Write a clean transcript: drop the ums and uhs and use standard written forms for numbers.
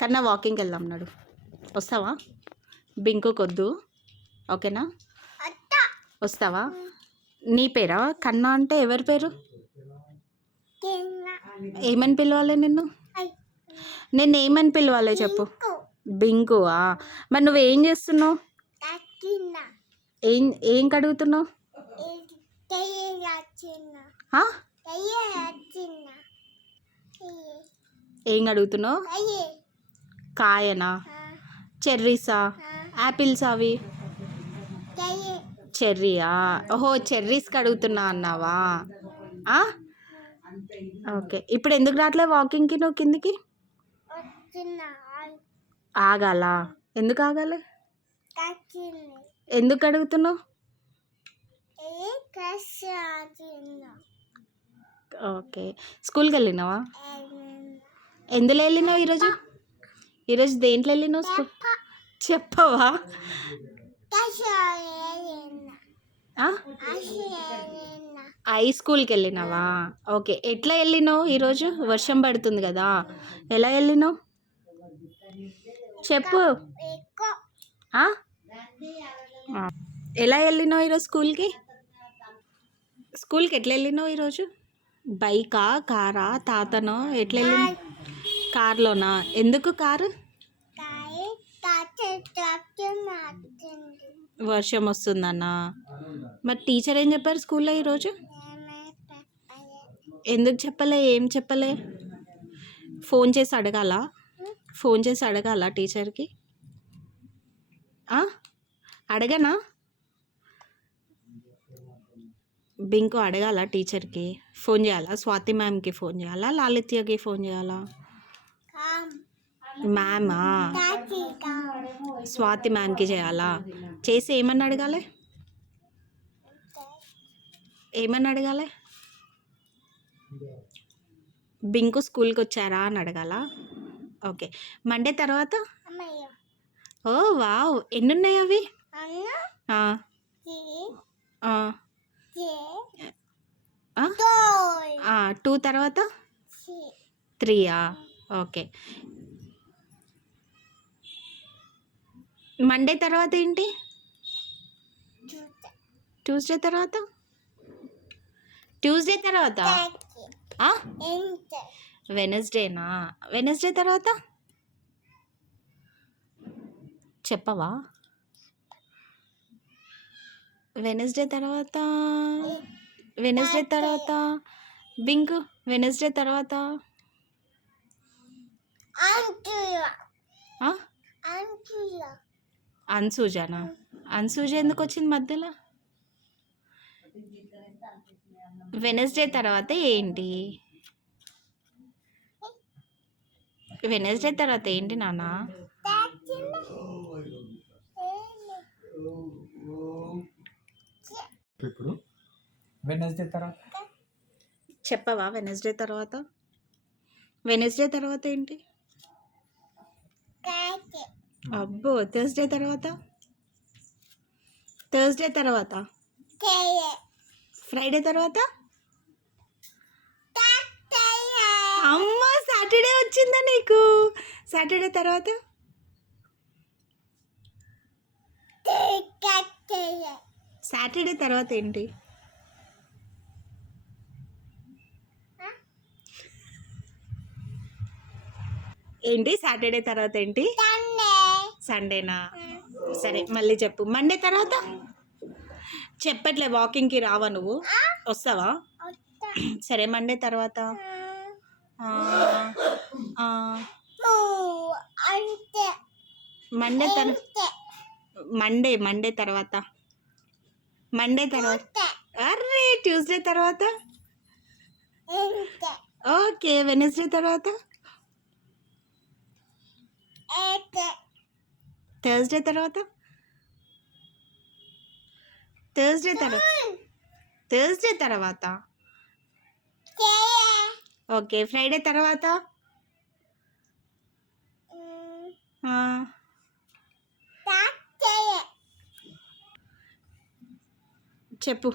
కన్నా వాకింగ్కి వెళ్దాం నడు. వస్తావా? బింకుకొద్దు, ఓకేనా? వస్తావా? నీ పేరా కన్నా? అంటే ఎవరి పేరు? ఏమని పిలవాలి నిన్ను? నేను ఏమని పిలవాలి చెప్పు. బింకువా? మరి నువ్వేం చేస్తున్నావు? ఏం కడుగుతున్నావు? ఏం అడుగుతున్నావు? కాయనా? చెర్రీసా? యాపిల్స్ అవి? చెర్రీయా? ఓహో, చెర్రీస్ కడుగుతున్నా అన్నావా? ఓకే. ఇప్పుడు ఎందుకు రావట్లే వాకింగ్కి నువ్వు కిందికి? ఆగాలా? ఎందుకు ఆగాలి? ఎందుకు అడుగుతున్నావు? ఓకే. స్కూల్కి వెళ్ళినావా? ఎందులో వెళ్ళినావు ఈరోజు? ఈరోజు దేంట్లో వెళ్ళినావు? స్కూల్ చెప్పవా? హై స్కూల్కి వెళ్ళినావా? ఓకే. ఎట్లా వెళ్ళినావు ఈరోజు? వర్షం పడుతుంది కదా, ఎలా వెళ్ళినావు చెప్పు. ఎలా వెళ్ళినావు ఈరోజు స్కూల్కి? స్కూల్కి ఎట్లా వెళ్ళినావు ఈరోజు? బైకా, కారా, తాతనో? ఎట్లా వెళ్ళినావు? కార్లోనా? ఎందుకు కారు? వర్షం వస్తుందన్నా? మరి టీచర్ ఏం చెప్పారు స్కూల్లో ఈరోజు? ఎందుకు చెప్పలే? ఏం చెప్పలే? ఫోన్ చేసి అడగాల? ఫోన్ చేసి అడగాల టీచర్కి? అడగనా? బింకు అడగాల టీచర్కి? ఫోన్ చేయాలా? స్వాతి మ్యామ్కి ఫోన్ చేయాలా? లాలిత్యకి ఫోన్ చేయాలా? మ్యామా? స్వాతి మ్యామ్కి చేయాలా? చేసి ఏమని అడగాలి? ఏమని అడగాలి? బింకు స్కూల్కి వచ్చారా అని అడగాల? ఓకే. మండే తర్వాత? ఓ వావ్, ఎన్ని ఉన్నాయి అవి? 2 తర్వాత 3యా? ఓకే. మండే తర్వాత ఏంటి? ట్యూస్డే తర్వాత? ట్యూస్డే తర్వాత వెనస్డేనా? వెనస్డే తర్వాత చెప్పవా? వెనస్డే తర్వాత? వెనస్డే తర్వాత బింకు? వెనస్డే తర్వాత అన్సూజనా? అన్సూజ ఎందుకు వచ్చింది మధ్యలో? వెనస్డే తర్వాత ఏంటి? వెనస్డే తర్వాత ఏంటి నాన్న? ఇప్పుడు వెనస్డే తర్వాత చెప్పవా? వెనస్డే తర్వాత? వెనస్డే తర్వాత ఏంటి? అబ్బో. థర్స్డే తర్వాత? థర్స్డే తర్వాత? ఫ్రైడే తర్వాత? అమ్మ, సాటర్డే వచ్చిందా నీకు? సాటర్డే తర్వాత? సాటర్డే తర్వాత ఏంటి? ఏంటి సాటర్డే తర్వాత ఏంటి? సండేనా? సరే మళ్ళీ చెప్పు. మండే తర్వాత? చెప్పట్లే. వాకింగ్కి రావా నువ్వు? వస్తావా? సరే మండే తర్వాత? మండే మండే తర్వాత? మండే తర్వాత? అర్రే, ట్యూస్డే తర్వాత? ఓకే. వెనస్డే తర్వాత? థర్స్డే తర్వాత? థర్స్డే తర్వాత? ఓకే. ఫ్రైడే తర్వాత? చెప్పు.